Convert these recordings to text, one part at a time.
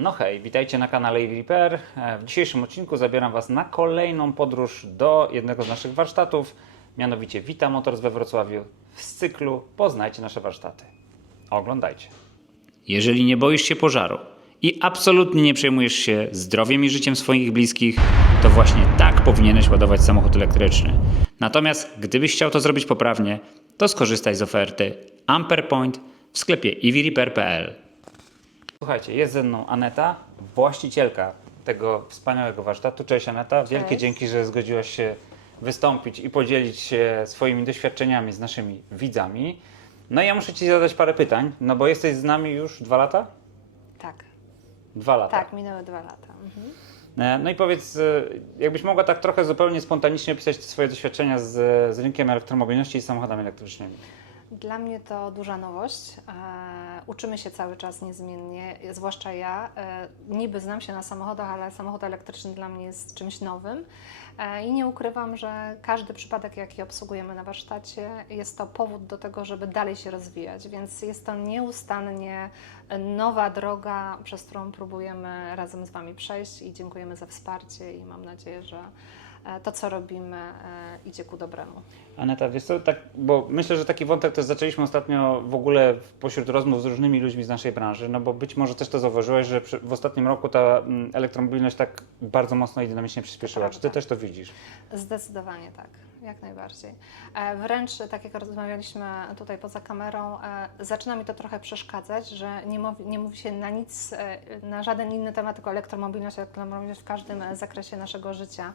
No hej, witajcie na kanale EV Repair. W dzisiejszym odcinku zabieram Was na kolejną podróż do jednego z naszych warsztatów, mianowicie Vita Motors we Wrocławiu z cyklu Poznajcie nasze warsztaty. Oglądajcie. Jeżeli nie boisz się pożaru i absolutnie nie przejmujesz się zdrowiem i życiem swoich bliskich, to właśnie tak powinieneś ładować samochód elektryczny. Natomiast gdybyś chciał to zrobić poprawnie, to skorzystaj z oferty Ampere Point w sklepie evrepair.pl. Słuchajcie, jest ze mną Aneta, właścicielka tego wspaniałego warsztatu. Cześć Aneta, wielkie dzięki, że zgodziłaś się wystąpić i podzielić się swoimi doświadczeniami z naszymi widzami. No i ja muszę Ci zadać parę pytań, no bo jesteś z nami już 2 lata? Tak. 2 lata. Tak, minęły 2 lata. Mhm. No i powiedz, jakbyś mogła tak trochę zupełnie spontanicznie opisać swoje doświadczenia z rynkiem elektromobilności i samochodami elektrycznymi. Dla mnie to duża nowość. Uczymy się cały czas niezmiennie, zwłaszcza ja. Niby znam się na samochodach, ale samochód elektryczny dla mnie jest czymś nowym. I nie ukrywam, że każdy przypadek, jaki obsługujemy na warsztacie, jest to powód do tego, żeby dalej się rozwijać. Więc jest to nieustannie nowa droga, przez którą próbujemy razem z Wami przejść i dziękujemy za wsparcie i mam nadzieję, że to, co robimy, idzie ku dobremu. Aneta, wiesz co, tak, bo myślę, że taki wątek też zaczęliśmy ostatnio w ogóle pośród rozmów z różnymi ludźmi z naszej branży, no bo być może też to zauważyłeś, że w ostatnim roku ta elektromobilność tak bardzo mocno i dynamicznie przyspieszyła. Czy Ty też to widzisz? Zdecydowanie tak, jak najbardziej. Wręcz, tak jak rozmawialiśmy tutaj poza kamerą, zaczyna mi to trochę przeszkadzać, że nie mówi się na nic, na żaden inny temat, tylko elektromobilność w każdym zakresie naszego życia,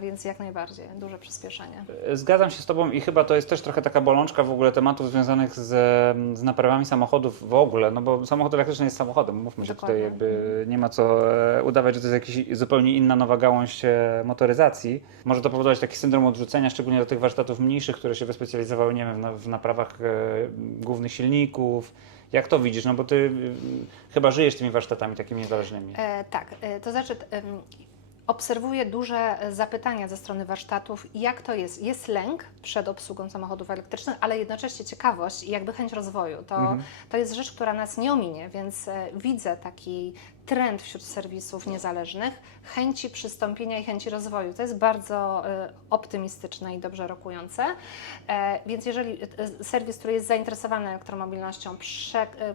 więc jak najbardziej, duże przyspieszenie. Zgadzam się z Tobą i chyba to jest też trochę taka bolączka w ogóle tematów związanych z naprawami samochodów w ogóle, no bo samochód elektryczny jest samochodem, mówmy się tutaj, jakby nie ma co udawać, że to jest jakaś zupełnie inna nowa gałąź motoryzacji. Może to powodować taki syndrom odrzucenia, szczególnie do tych warsztatów mniejszych, które się wyspecjalizowały, nie wiem, w naprawach głównych silników. Jak to widzisz? No bo Ty chyba żyjesz tymi warsztatami takimi niezależnymi. Tak, to znaczy obserwuję duże zapytania ze strony warsztatów, jak to jest. Jest lęk przed obsługą samochodów elektrycznych, ale jednocześnie ciekawość i jakby chęć rozwoju. To jest rzecz, która nas nie ominie, więc widzę taki trend wśród serwisów niezależnych, chęci przystąpienia i chęci rozwoju. To jest bardzo optymistyczne i dobrze rokujące. Więc jeżeli serwis, który jest zainteresowany elektromobilnością,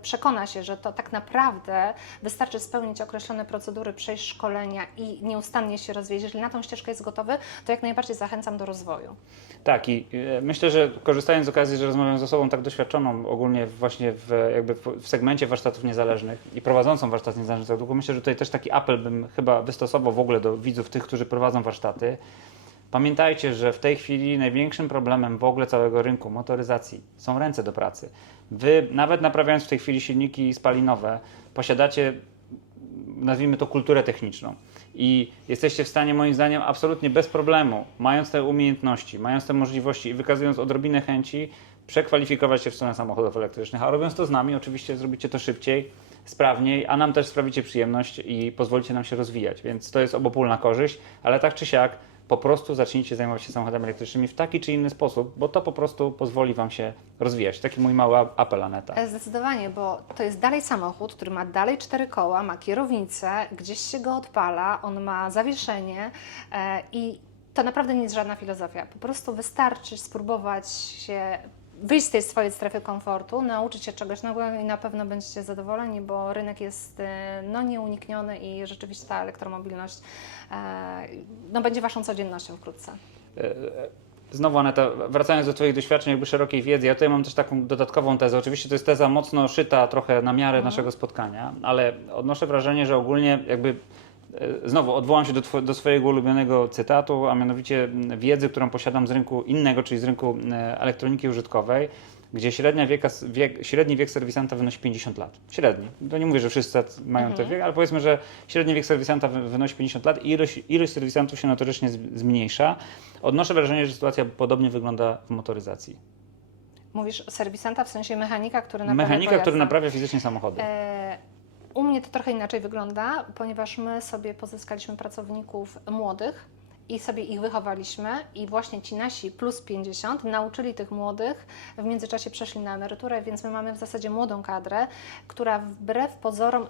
przekona się, że to tak naprawdę wystarczy spełnić określone procedury, przejść szkolenia i nieustannie się rozwijać, jeżeli na tą ścieżkę jest gotowy, to jak najbardziej zachęcam do rozwoju. Tak i myślę, że korzystając z okazji, że rozmawiam z osobą tak doświadczoną ogólnie właśnie w segmencie warsztatów niezależnych i prowadzącą warsztat niezależny tak długo, myślę, że tutaj też taki apel bym chyba wystosował w ogóle do widzów, tych, którzy prowadzą warsztaty. Pamiętajcie, że w tej chwili największym problemem w ogóle całego rynku motoryzacji są ręce do pracy. Wy nawet naprawiając w tej chwili silniki spalinowe, posiadacie, nazwijmy to, kulturę techniczną. I jesteście w stanie, moim zdaniem, absolutnie bez problemu, mając te umiejętności, mając te możliwości i wykazując odrobinę chęci, przekwalifikować się w stronę samochodów elektrycznych. A robiąc to z nami, oczywiście zrobicie to szybciej, sprawniej, a nam też sprawicie przyjemność i pozwolicie nam się rozwijać. Więc to jest obopólna korzyść, ale tak czy siak po prostu zacznijcie zajmować się samochodami elektrycznymi w taki czy inny sposób, bo to po prostu pozwoli Wam się rozwijać. Taki mój mały apel, Aneta. Zdecydowanie, bo to jest dalej samochód, który ma dalej 4 koła, ma kierownicę, gdzieś się go odpala, on ma zawieszenie i to naprawdę nie jest żadna filozofia. Po prostu wystarczy spróbować się wyjść z tej swojej strefy komfortu, nauczyć się czegoś nowego i na pewno będziecie zadowoleni, bo rynek jest nieunikniony i rzeczywiście ta elektromobilność będzie Waszą codziennością wkrótce. Znowu, Aneta, wracając do Twoich doświadczeń, jakby szerokiej wiedzy, ja tutaj mam też taką dodatkową tezę. Oczywiście to jest teza mocno szyta trochę na miarę naszego spotkania, ale odnoszę wrażenie, że ogólnie jakby znowu odwołam się do swojego ulubionego cytatu, a mianowicie wiedzy, którą posiadam z rynku innego, czyli z rynku elektroniki użytkowej, gdzie średni wiek serwisanta wynosi 50 lat. Średni. To nie mówię, że wszyscy mają ten wiek, ale powiedzmy, że średni wiek serwisanta wynosi 50 lat i ilość serwisantów się notorycznie zmniejsza. Odnoszę wrażenie, że sytuacja podobnie wygląda w motoryzacji. Mówisz serwisanta w sensie mechanika, który naprawia fizycznie samochody. U mnie to trochę inaczej wygląda, ponieważ my sobie pozyskaliśmy pracowników młodych i sobie ich wychowaliśmy i właśnie ci nasi plus 50 nauczyli tych młodych, w międzyczasie przeszli na emeryturę, więc my mamy w zasadzie młodą kadrę, która wbrew pozorom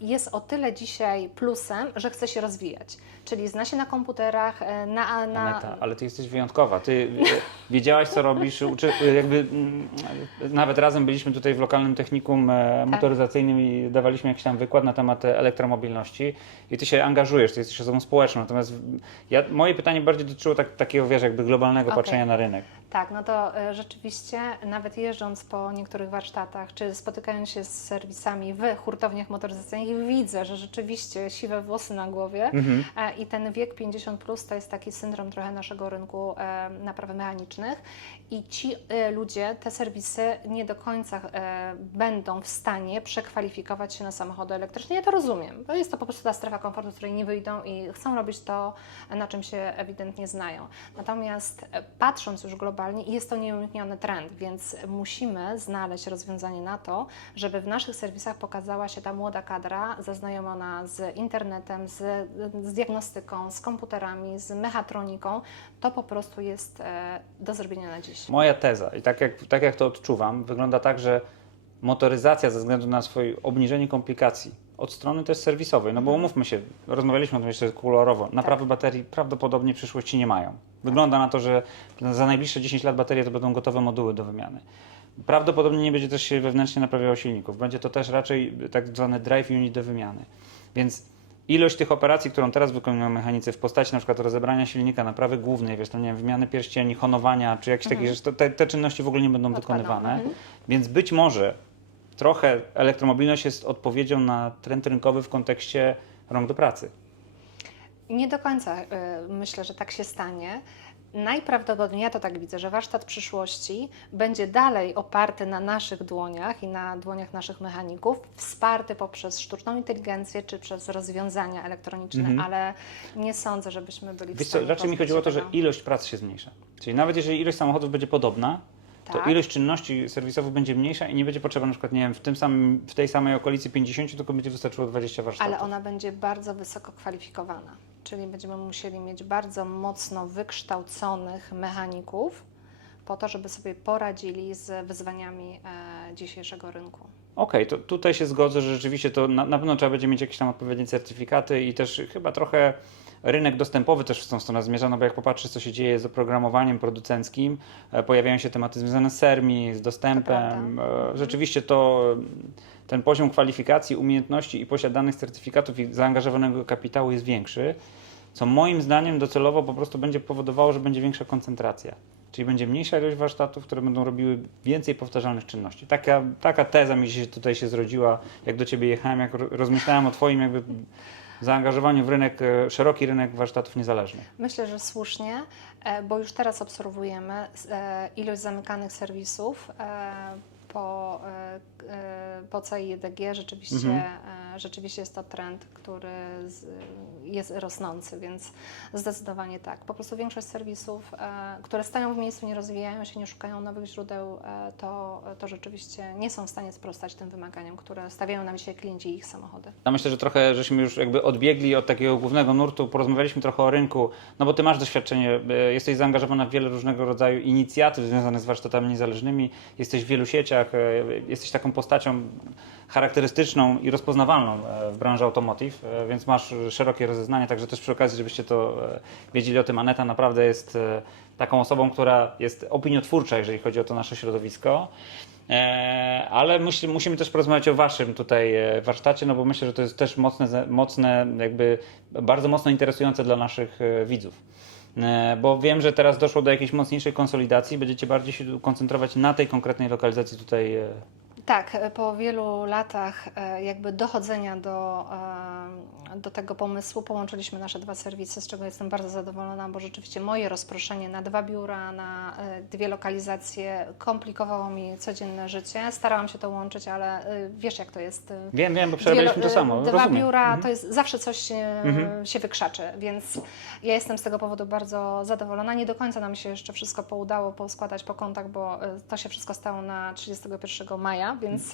jest o tyle dzisiaj plusem, że chce się rozwijać. Czyli zna się na komputerach, Aneta, ale ty jesteś wyjątkowa. Ty wiedziałaś, co robisz, nawet razem byliśmy tutaj w lokalnym technikum motoryzacyjnym i dawaliśmy jakiś tam wykład na temat elektromobilności i ty się angażujesz, ty jesteś osobą społeczną. Natomiast moje pytanie bardziej dotyczyło takiego, wiesz, jakby globalnego patrzenia na rynek. Tak, no to rzeczywiście nawet jeżdżąc po niektórych warsztatach, czy spotykając się z serwisami w hurtowniach motoryzacyjnych, widzę, że rzeczywiście siwe włosy na głowie i ten wiek 50+ to jest taki syndrom trochę naszego rynku napraw mechanicznych i ci ludzie, te serwisy nie do końca będą w stanie przekwalifikować się na samochody elektryczne. Ja to rozumiem, bo jest to po prostu ta strefa komfortu, z której nie wyjdą i chcą robić to, na czym się ewidentnie znają. Natomiast patrząc już globalnie, jest to nieunikniony trend, więc musimy znaleźć rozwiązanie na to, żeby w naszych serwisach pokazała się ta młoda kadra zaznajomiona z internetem, z diagnostyką, z komputerami, z mechatroniką. To po prostu jest do zrobienia na dziś. Moja teza i tak jak to odczuwam, wygląda tak, że motoryzacja ze względu na swoje obniżenie komplikacji od strony też serwisowej, no bo umówmy się, rozmawialiśmy o tym jeszcze kolorowo, naprawy baterii prawdopodobnie w przyszłości nie mają. Wygląda na to, że za najbliższe 10 lat baterie to będą gotowe moduły do wymiany. Prawdopodobnie nie będzie też się wewnętrznie naprawiało silników, będzie to też raczej tak zwany drive unit do wymiany. Więc ilość tych operacji, którą teraz wykonują mechanicy w postaci na przykład rozebrania silnika, naprawy głównej, wiesz, tam nie wiem, wymiany pierścieni, honowania, czy jakieś takie rzeczy, te czynności w ogóle nie będą wykonywane. Więc być może trochę elektromobilność jest odpowiedzią na trend rynkowy w kontekście rąk do pracy. Nie do końca myślę, że tak się stanie. Najprawdopodobniej, ja to tak widzę, że warsztat przyszłości będzie dalej oparty na naszych dłoniach i na dłoniach naszych mechaników, wsparty poprzez sztuczną inteligencję czy przez rozwiązania elektroniczne, ale nie sądzę, żebyśmy byli w stanie. Raczej mi chodziło o to, że ilość pracy się zmniejsza. Czyli nawet jeżeli ilość samochodów będzie podobna, to ilość czynności serwisowych będzie mniejsza i nie będzie potrzeba na przykład, nie wiem, w tej samej okolicy 50, tylko będzie wystarczyło 20 warsztatów. Ale ona będzie bardzo wysoko kwalifikowana, czyli będziemy musieli mieć bardzo mocno wykształconych mechaników po to, żeby sobie poradzili z wyzwaniami dzisiejszego rynku. Okej, to tutaj się zgodzę, że rzeczywiście to na pewno trzeba będzie mieć jakieś tam odpowiednie certyfikaty i też chyba trochę rynek dostępowy też w tą stronę zmierza, no bo jak popatrzysz, co się dzieje z oprogramowaniem producenckim, pojawiają się tematy związane z SERMI, z dostępem. Rzeczywiście ten poziom kwalifikacji, umiejętności i posiadanych certyfikatów i zaangażowanego kapitału jest większy, co moim zdaniem docelowo po prostu będzie powodowało, że będzie większa koncentracja. Czyli będzie mniejsza ilość warsztatów, które będą robiły więcej powtarzalnych czynności. Taka teza mi się zrodziła, jak do Ciebie jechałem, jak rozmyślałem o Twoim jakby zaangażowaniu w rynek, szeroki rynek warsztatów niezależnych. Myślę, że słusznie, bo już teraz obserwujemy ilość zamykanych serwisów po CIDG. Rzeczywiście jest to trend, który jest rosnący, więc zdecydowanie tak. Po prostu większość serwisów, które stoją w miejscu, nie rozwijają się, nie szukają nowych źródeł, to rzeczywiście nie są w stanie sprostać tym wymaganiom, które stawiają nam dzisiaj klienci i ich samochody. Ja myślę, że trochę żeśmy już jakby odbiegli od takiego głównego nurtu, porozmawialiśmy trochę o rynku, no bo Ty masz doświadczenie, jesteś zaangażowana w wiele różnego rodzaju inicjatyw związanych z warsztatami niezależnymi, jesteś w wielu sieciach, jesteś taką postacią charakterystyczną i rozpoznawalną w branży automotive, więc masz szerokie rozeznanie, także też przy okazji, żebyście to wiedzieli o tym, Aneta naprawdę jest taką osobą, która jest opiniotwórcza, jeżeli chodzi o to nasze środowisko. Ale musimy też porozmawiać o Waszym tutaj warsztacie, no bo myślę, że to jest też mocne, jakby bardzo mocno interesujące dla naszych widzów. Bo wiem, że teraz doszło do jakiejś mocniejszej konsolidacji, będziecie bardziej się koncentrować na tej konkretnej lokalizacji tutaj. Tak, po wielu latach jakby dochodzenia do tego pomysłu połączyliśmy nasze dwa serwisy, z czego jestem bardzo zadowolona, bo rzeczywiście moje rozproszenie na 2 biura, na 2 lokalizacje komplikowało mi codzienne życie. Starałam się to łączyć, ale wiesz jak to jest. Wiem, bo przerabialiśmy to samo. 2 rozumiem. biura to jest zawsze coś się wykrzaczy, więc ja jestem z tego powodu bardzo zadowolona. Nie do końca nam się jeszcze wszystko udało poskładać po kątach, bo to się wszystko stało na 31 maja, więc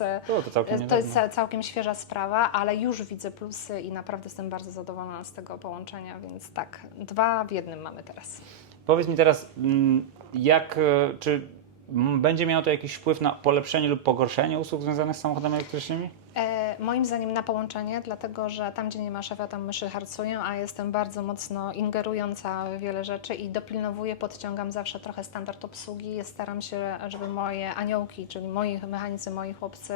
to jest całkiem świeża sprawa, ale już widzę plusy i naprawdę jestem bardzo zadowolona z tego połączenia, więc tak, 2 w jednym mamy teraz. Powiedz mi teraz, czy będzie miało to jakiś wpływ na polepszenie lub pogorszenie usług związanych z samochodami elektrycznymi? Moim zdaniem na połączenie, dlatego że tam, gdzie nie ma szefa, tam myszy harcują, a jestem bardzo mocno ingerująca w wiele rzeczy i dopilnowuję, podciągam zawsze trochę standard obsługi. Staram się, żeby moje aniołki, czyli moi mechanicy, moi chłopcy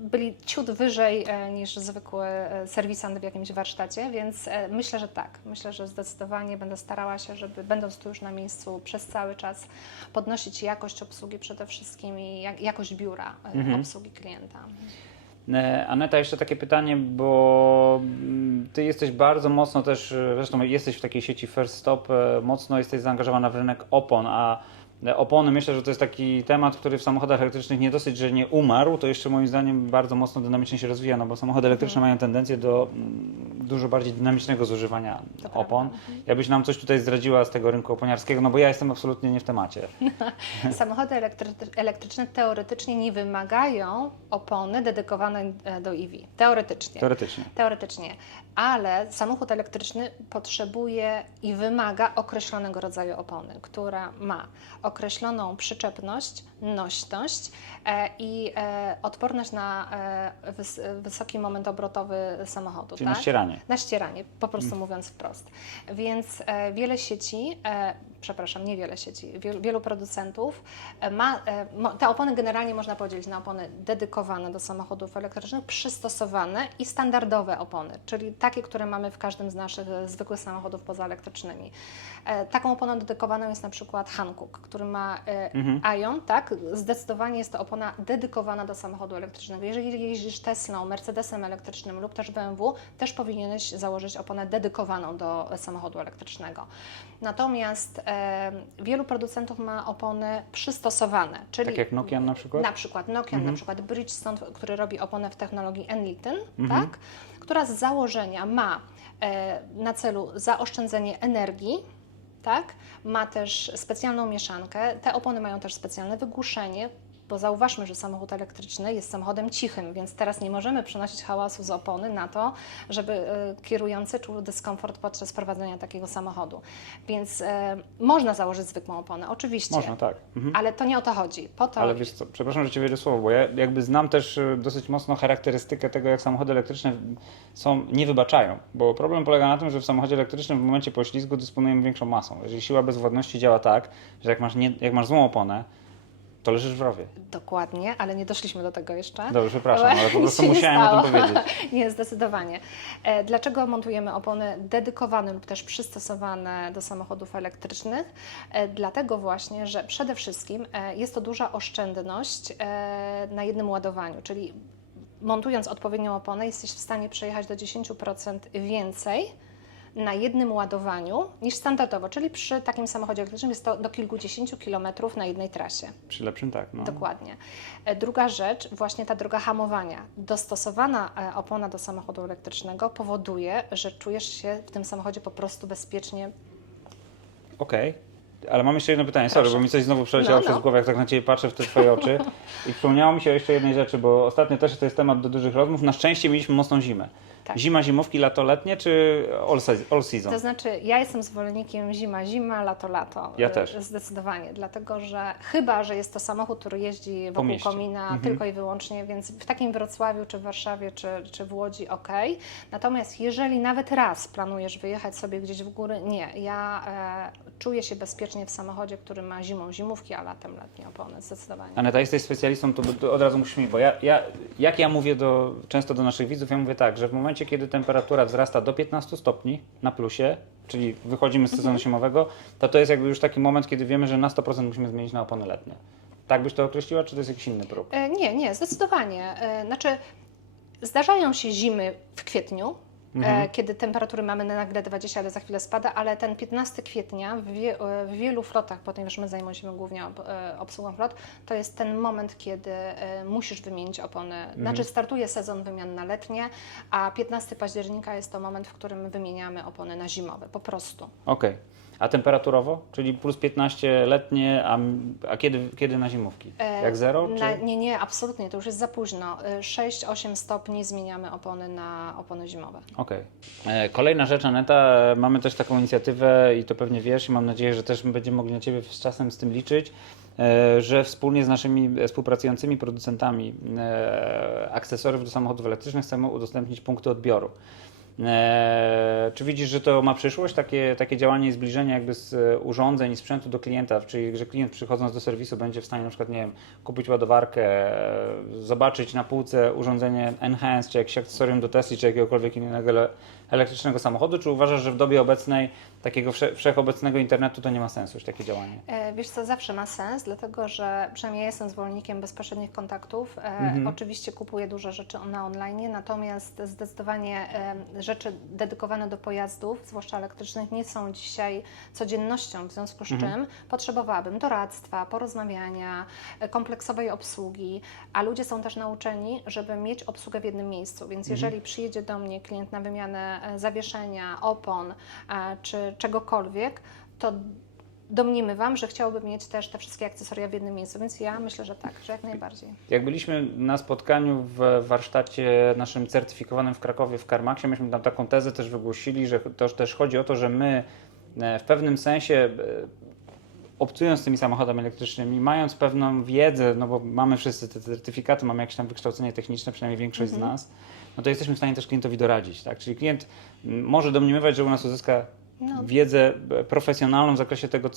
byli ciut wyżej niż zwykły serwisant w jakimś warsztacie, więc myślę, że tak. Myślę, że zdecydowanie będę starała się, żeby będąc tu już na miejscu przez cały czas podnosić jakość obsługi przede wszystkim i jakość biura obsługi klienta. Aneta, jeszcze takie pytanie, bo Ty jesteś bardzo mocno też, zresztą jesteś w takiej sieci First Stop, mocno jesteś zaangażowana w rynek opon, a opony, myślę, że to jest taki temat, który w samochodach elektrycznych nie dosyć, że nie umarł, to jeszcze moim zdaniem bardzo mocno dynamicznie się rozwija, no bo samochody elektryczne mają tendencję do dużo bardziej dynamicznego zużywania opon. Jakbyś nam coś tutaj zdradziła z tego rynku oponiarskiego, no bo ja jestem absolutnie nie w temacie. Samochody elektryczne teoretycznie nie wymagają opony dedykowanej do EV. Teoretycznie. Ale samochód elektryczny potrzebuje i wymaga określonego rodzaju opony, która ma określoną przyczepność, nośność i odporność na wysoki moment obrotowy samochodu. Czyli na ścieranie. Na ścieranie, po prostu mówiąc wprost. Więc wiele sieci, przepraszam, nie wiele sieci, wielu producentów ma, te opony generalnie można podzielić na opony dedykowane do samochodów elektrycznych, przystosowane i standardowe opony, czyli takie, które mamy w każdym z naszych zwykłych samochodów pozaelektrycznymi. Taką oponą dedykowaną jest na przykład Hankook, który ma Ion, tak? Zdecydowanie jest to opona dedykowana do samochodu elektrycznego. Jeżeli jeździsz Teslą, Mercedesem elektrycznym lub też BMW, też powinieneś założyć oponę dedykowaną do samochodu elektrycznego. Natomiast wielu producentów ma opony przystosowane, czyli Tak jak Nokian na przykład? Na przykład Nokian, na przykład Bridgestone, który robi oponę w technologii Enlighten, tak? Która z założenia ma na celu zaoszczędzenie energii, tak? Ma też specjalną mieszankę. Te opony mają też specjalne wygłuszenie, bo zauważmy, że samochód elektryczny jest samochodem cichym, więc teraz nie możemy przenosić hałasu z opony na to, żeby kierujący czuł dyskomfort podczas prowadzenia takiego samochodu. Więc można założyć zwykłą oponę, oczywiście. Można, tak. Ale to nie o to chodzi. Po to... Ale wiesz co, przepraszam, że Cię wejdę słowo, bo ja jakby znam też dosyć mocno charakterystykę tego, jak samochody elektryczne nie wybaczają, bo problem polega na tym, że w samochodzie elektrycznym w momencie poślizgu dysponujemy większą masą. Jeżeli siła bezwładności działa tak, że jak masz złą oponę, to leżysz w rowie. Dokładnie, ale nie doszliśmy do tego jeszcze. Dobrze, przepraszam, ale po prostu Nic się musiałem nie o tym powiedzieć. Nie, zdecydowanie. Dlaczego montujemy opony dedykowane lub też przystosowane do samochodów elektrycznych? Dlatego właśnie, że przede wszystkim jest to duża oszczędność na jednym ładowaniu, czyli montując odpowiednią oponę jesteś w stanie przejechać do 10% więcej na jednym ładowaniu niż standardowo, czyli przy takim samochodzie elektrycznym jest to do kilkudziesięciu kilometrów na jednej trasie. Przy lepszym tak, no. Dokładnie. Druga rzecz, właśnie ta droga hamowania. Dostosowana opona do samochodu elektrycznego powoduje, że czujesz się w tym samochodzie po prostu bezpiecznie. Okej. Ale mam jeszcze jedno pytanie, sorry, Proszę. bo mi coś znowu przeleciało przez głowę, jak tak na Ciebie patrzę w te Twoje oczy. I przypomniało mi się o jeszcze jednej rzeczy, bo ostatnio też to jest temat do dużych rozmów. Na szczęście mieliśmy mocną zimę. Tak. Zima, zimówki, lato, letnie, czy all season? To znaczy, ja jestem zwolennikiem zima, lato. Ja też. Zdecydowanie, dlatego że chyba, że jest to samochód, który jeździ Po wokół mieście. komina tylko i wyłącznie, więc w takim Wrocławiu, czy w Warszawie, czy w Łodzi okej. Natomiast jeżeli nawet raz planujesz wyjechać sobie gdzieś w góry, nie. Ja czuję się bezpiecznie w samochodzie, który ma zimą zimówki, a latem letnie opony, zdecydowanie. Aneta, jesteś specjalistą, to od razu musisz mi, bo jak ja mówię często do naszych widzów, ja mówię tak, że w momencie, kiedy temperatura wzrasta do 15 stopni na plusie, czyli wychodzimy z sezonu zimowego, to jest jakby już taki moment, kiedy wiemy, że na 100% musimy zmienić na opony letnie. Tak byś to określiła, czy to jest jakiś inny próg? Nie, zdecydowanie. Znaczy, zdarzają się zimy w kwietniu, kiedy temperatury mamy nagle 20, ale za chwilę spada, ale ten 15 kwietnia w wielu flotach, ponieważ my zajmujemy się głównie obsługą flot, to jest ten moment, kiedy musisz wymienić opony. Znaczy startuje sezon wymian na letnie, a 15 października jest to moment, w którym wymieniamy opony na zimowe, po prostu. Okej. A temperaturowo? Czyli plus 15 letnie, a kiedy na zimówki? Jak zero? Czy... Nie, absolutnie, to już jest za późno. 6-8 stopni zmieniamy opony na opony zimowe. Okej. Kolejna rzecz, Aneta, mamy też taką inicjatywę i to pewnie wiesz i mam nadzieję, że też będziemy mogli na Ciebie z czasem z tym liczyć, że wspólnie z naszymi współpracującymi producentami akcesoriów do samochodów elektrycznych chcemy udostępnić punkty odbioru. Czy widzisz, że to ma przyszłość, takie działanie i zbliżenie jakby z urządzeń i sprzętu do klienta, czyli że klient przychodząc do serwisu będzie w stanie na przykład, nie wiem, kupić ładowarkę, zobaczyć na półce urządzenie Enhance, czy jakieś akcesorium do Tesli, czy jakiegokolwiek innego elektrycznego samochodu, czy uważasz, że w dobie obecnej takiego wszechobecnego internetu to nie ma sensu już takie działanie? Wiesz co, zawsze ma sens, dlatego że przynajmniej ja jestem zwolennikiem bezpośrednich kontaktów. Oczywiście kupuję duże rzeczy na online, natomiast zdecydowanie rzeczy dedykowane do pojazdów, zwłaszcza elektrycznych, nie są dzisiaj codziennością, w związku z czym potrzebowałabym doradztwa, porozmawiania, kompleksowej obsługi, a ludzie są też nauczeni, żeby mieć obsługę w jednym miejscu, więc jeżeli przyjedzie do mnie klient na wymianę zawieszenia, opon czy czegokolwiek, to domniemywam, że chciałby mieć też te wszystkie akcesoria w jednym miejscu, więc ja myślę, że tak, że jak najbardziej. Jak byliśmy na spotkaniu w warsztacie naszym certyfikowanym w Krakowie w CarMaxie, myśmy tam taką tezę też wygłosili, że to też chodzi o to, że my w pewnym sensie obcując z tymi samochodami elektrycznymi, mając pewną wiedzę, no bo mamy wszyscy te certyfikaty, mamy jakieś tam wykształcenie techniczne, przynajmniej większość z nas, no to jesteśmy w stanie też klientowi doradzić, tak? Czyli klient może domniemywać, że u nas uzyska wiedzę profesjonalną w zakresie tego,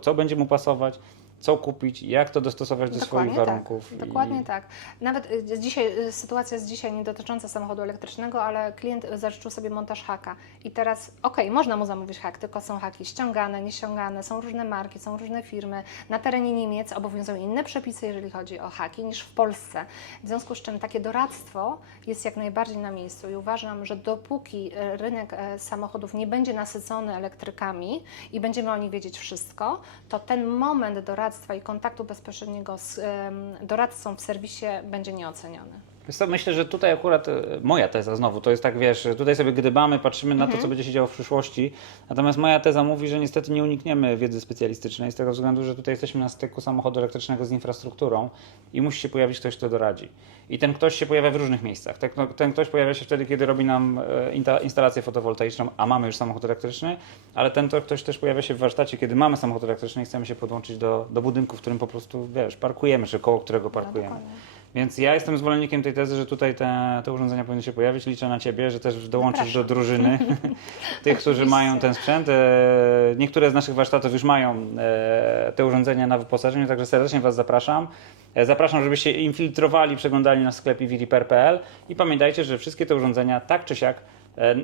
co będzie mu pasować, co kupić, jak to dostosować do swoich warunków. Tak, dokładnie tak. Nawet dzisiaj, sytuacja z dzisiaj nie dotycząca samochodu elektrycznego, ale klient zażyczył sobie montaż haka i teraz można mu zamówić hak, tylko są haki ściągane, nieściągane, są różne marki, są różne firmy. Na terenie Niemiec obowiązują inne przepisy, jeżeli chodzi o haki, niż w Polsce. W związku z czym takie doradztwo jest jak najbardziej na miejscu i uważam, że dopóki rynek samochodów nie będzie nasycony elektrykami i będziemy o nich wiedzieć wszystko, to ten moment doradztwa i kontaktu bezpośredniego z doradcą w serwisie będzie nieoceniony. Wiesz co, myślę, że tutaj akurat moja teza znowu, to jest tak, wiesz, tutaj sobie gdybamy, patrzymy na to, co będzie się działo w przyszłości, natomiast moja teza mówi, że niestety nie unikniemy wiedzy specjalistycznej z tego względu, że tutaj jesteśmy na styku samochodu elektrycznego z infrastrukturą i musi się pojawić ktoś, kto doradzi. I ten ktoś się pojawia w różnych miejscach. Ten ktoś pojawia się wtedy, kiedy robi nam instalację fotowoltaiczną, a mamy już samochód elektryczny, ale ten ktoś też pojawia się w warsztacie, kiedy mamy samochód elektryczny i chcemy się podłączyć do budynku, w którym po prostu, wiesz, parkujemy, czy koło którego parkujemy. No, więc ja jestem zwolennikiem tej tezy, że tutaj te urządzenia powinny się pojawić. Liczę na Ciebie, że też dołączysz do drużyny tych, którzy mają ten sprzęt. Niektóre z naszych warsztatów już mają te urządzenia na wyposażeniu, także serdecznie Was zapraszam. Zapraszam, żebyście infiltrowali, przeglądali na sklepie wiliper.pl i pamiętajcie, że wszystkie te urządzenia tak czy siak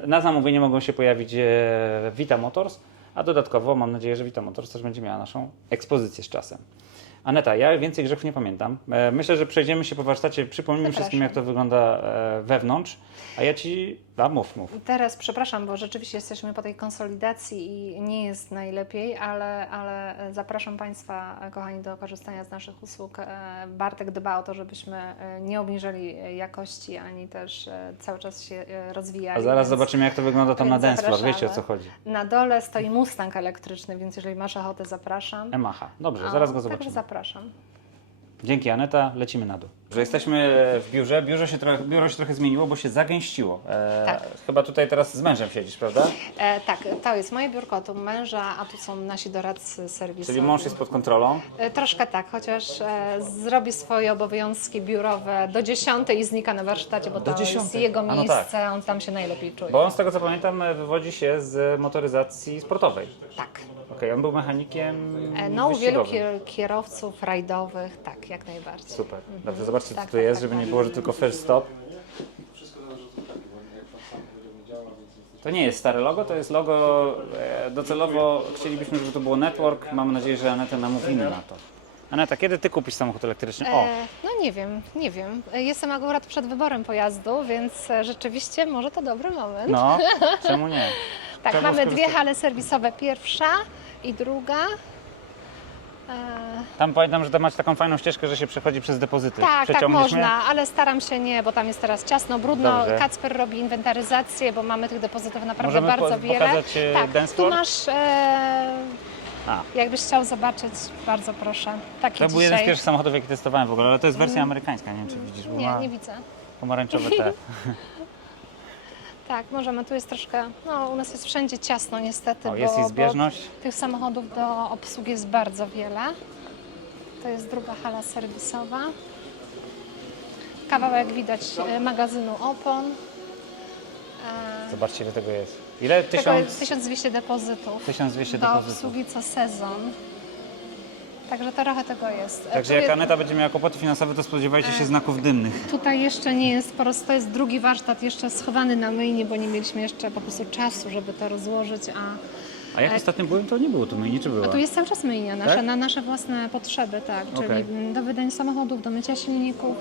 na zamówienie mogą się pojawić w Vita Motors, a dodatkowo mam nadzieję, że Vita Motors też będzie miała naszą ekspozycję z czasem. Aneta, ja więcej grzechów nie pamiętam. Myślę, że przejdziemy się po warsztacie, przypomnimy wszystkim, jak to wygląda wewnątrz, a ja Ci... mów. Teraz przepraszam, bo rzeczywiście jesteśmy po tej konsolidacji i nie jest najlepiej, ale zapraszam Państwa, kochani, do korzystania z naszych usług. Bartek dba o to, żebyśmy nie obniżyli jakości, ani też cały czas się rozwijali. A zaraz zobaczymy, jak to wygląda tam na dance floor. zapraszamy. Wiecie, o co chodzi. Na dole stoi Mustang elektryczny, więc jeżeli masz ochotę, zapraszam. Yamaha. Dobrze, zaraz go zobaczymy. Także zapraszam. Dzięki, Aneta, lecimy na dół. Że jesteśmy w biurze, biuro się trochę zmieniło, bo się zagęściło. Tak. Chyba tutaj teraz z mężem siedzisz, prawda? Tak, to jest moje biurko, tu męża, a tu są nasi doradcy serwisowi. Czyli mąż jest pod kontrolą. Troszkę tak, chociaż zrobi swoje obowiązki biurowe do 10 i znika na warsztacie, bo to jest jego no miejsce, tak. On tam się najlepiej czuje. Bo on z tego co pamiętam wywodzi się z motoryzacji sportowej. Tak. Okej, on był mechanikiem No, u wielu wyścigowym. kierowców rajdowych, tak, jak najbardziej. Super. Dobrze, zobaczcie, Tak, co tu tak, jest, tak, żeby tak. nie było, że tylko first stop. To nie jest stare logo, to jest logo, docelowo chcielibyśmy, żeby to było network. Mam nadzieję, że Anetę namówimy na to. Aneta, kiedy Ty kupisz samochód elektryczny? O, No nie wiem. Jestem akurat przed wyborem pojazdu, więc rzeczywiście może to dobry moment. no, czemu nie? Tak, Czemu mamy skorzystać? dwie hale serwisowe, pierwsza i druga. Tam pamiętam, że tam masz taką fajną ścieżkę, że się przechodzi przez depozyty. Tak, tak Przeciągniesz mnie? można, ale staram się nie, bo tam jest teraz ciasno, brudno. Dobrze. Kacper robi inwentaryzację, bo mamy tych depozytów naprawdę Możemy bardzo wiele. pokazać Tak, dance tu floor? masz, jakbyś chciał zobaczyć, bardzo proszę. Taki To był jeden z dzisiaj. pierwszych samochodów, jaki testowałem w ogóle, ale to jest wersja amerykańska, nie wiem czy widzisz, bo Nie, ma nie widzę. pomarańczowe te. Tak, możemy, tu jest troszkę, no u nas jest wszędzie ciasno niestety, O, jest i zbieżność. bo tych samochodów do obsługi jest bardzo wiele. To jest druga hala serwisowa. Kawałek widać magazynu opon. Zobaczcie, ile tego jest. Ile? Tego jest 1200 depozytów 1200 do depozytów. obsługi co sezon. Także trochę tego jest. Także jak Aneta będzie miała kłopoty finansowe, to spodziewajcie się znaków dymnych. Tutaj jeszcze nie jest, po prostu to jest drugi warsztat jeszcze schowany na myjni, bo nie mieliśmy jeszcze po prostu czasu, żeby to rozłożyć, A jak ostatnio byłem, to nie było tu myjni, czy była? a tu jest cały czas myjnia nasza, Tak? na nasze własne potrzeby, tak, czyli Okej. do wydań samochodów, do mycia silników,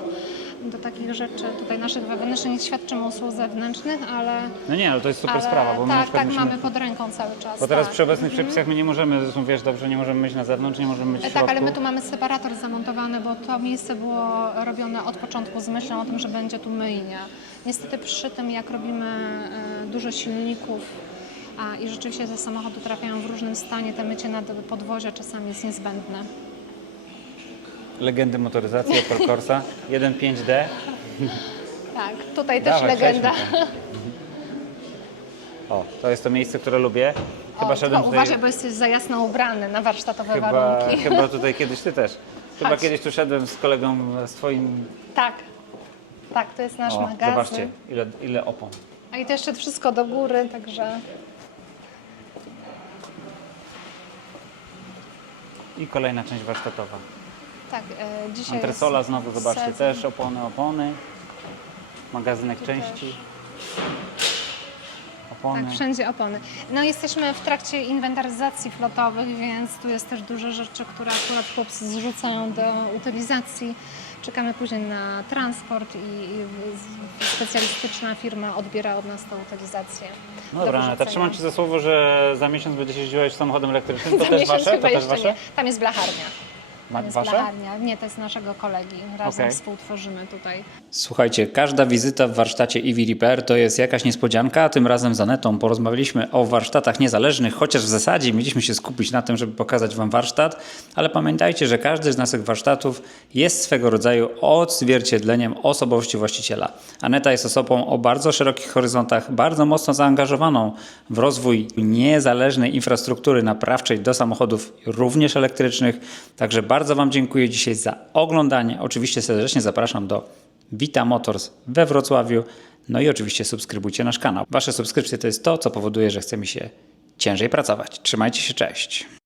do takich rzeczy. Tutaj naszych wewnętrznych nie świadczymy usług zewnętrznych, ale... No nie, ale to jest super ale sprawa, bo my na tak, przykład tak, musimy... mamy pod ręką cały czas. Bo teraz tak. przy obecnych przepisach my nie możemy, zresztą wiesz dobrze, nie możemy myć na zewnątrz, nie możemy myć w środku. Tak, ale my tu mamy separator zamontowany, bo to miejsce było robione od początku z myślą o tym, że będzie tu myjnia. Niestety przy tym, jak robimy dużo silników i rzeczywiście te samochody trafiają w różnym stanie, te mycie na podwozie czasami jest niezbędne. Legendy motoryzacji Opel Corsa 1.5D. Tak, tutaj też Dawaj, legenda. przejdźmy to. O, to jest to miejsce, które lubię. Chyba O, szedłem tylko tutaj... uważaj, bo jesteś za jasno ubrany na warsztatowe warunki. Chyba tutaj kiedyś ty też. Chyba Chodź. kiedyś tu szedłem z kolegą swoim. Tak, tak, to jest nasz O, magazyn. zobaczcie, ile opon. A i to jeszcze wszystko do góry, także... I kolejna część warsztatowa. Tak, dzisiaj Antresola jest znowu, zobaczcie, sezon. też opony. Magazynek Tu części. Opony. Tak, wszędzie opony. No jesteśmy w trakcie inwentaryzacji flotowych, więc tu jest też dużo rzeczy, które akurat chłopcy zrzucają do utylizacji. Czekamy później na transport i specjalistyczna firma odbiera od nas tą utylizację. No do dobra, Aneta, wyrzucenia. trzymam Ci za słowo, że za miesiąc będziesz jeździła już samochodem elektrycznym. To Za też miesiąc wasze? To chyba też jeszcze wasze? nie. Tam jest blacharnia. Tam jest Wasze? blacharnia. Nie, to jest naszego kolegi. Razem Okej. współtworzymy tutaj. Słuchajcie, każda wizyta w warsztacie EV Repair to jest jakaś niespodzianka, a tym razem z Anetą porozmawialiśmy o warsztatach niezależnych, chociaż w zasadzie mieliśmy się skupić na tym, żeby pokazać Wam warsztat, ale pamiętajcie, że każdy z naszych warsztatów jest swego rodzaju odzwierciedleniem osobowości właściciela. Aneta jest osobą o bardzo szerokich horyzontach, bardzo mocno zaangażowaną w rozwój niezależnej infrastruktury naprawczej do samochodów również elektrycznych, także bardzo Wam dziękuję dzisiaj za oglądanie. Oczywiście serdecznie zapraszam do Vita Motors we Wrocławiu. No i oczywiście subskrybujcie nasz kanał. Wasze subskrypcje to jest to, co powoduje, że chce mi się ciężej pracować. Trzymajcie się, cześć.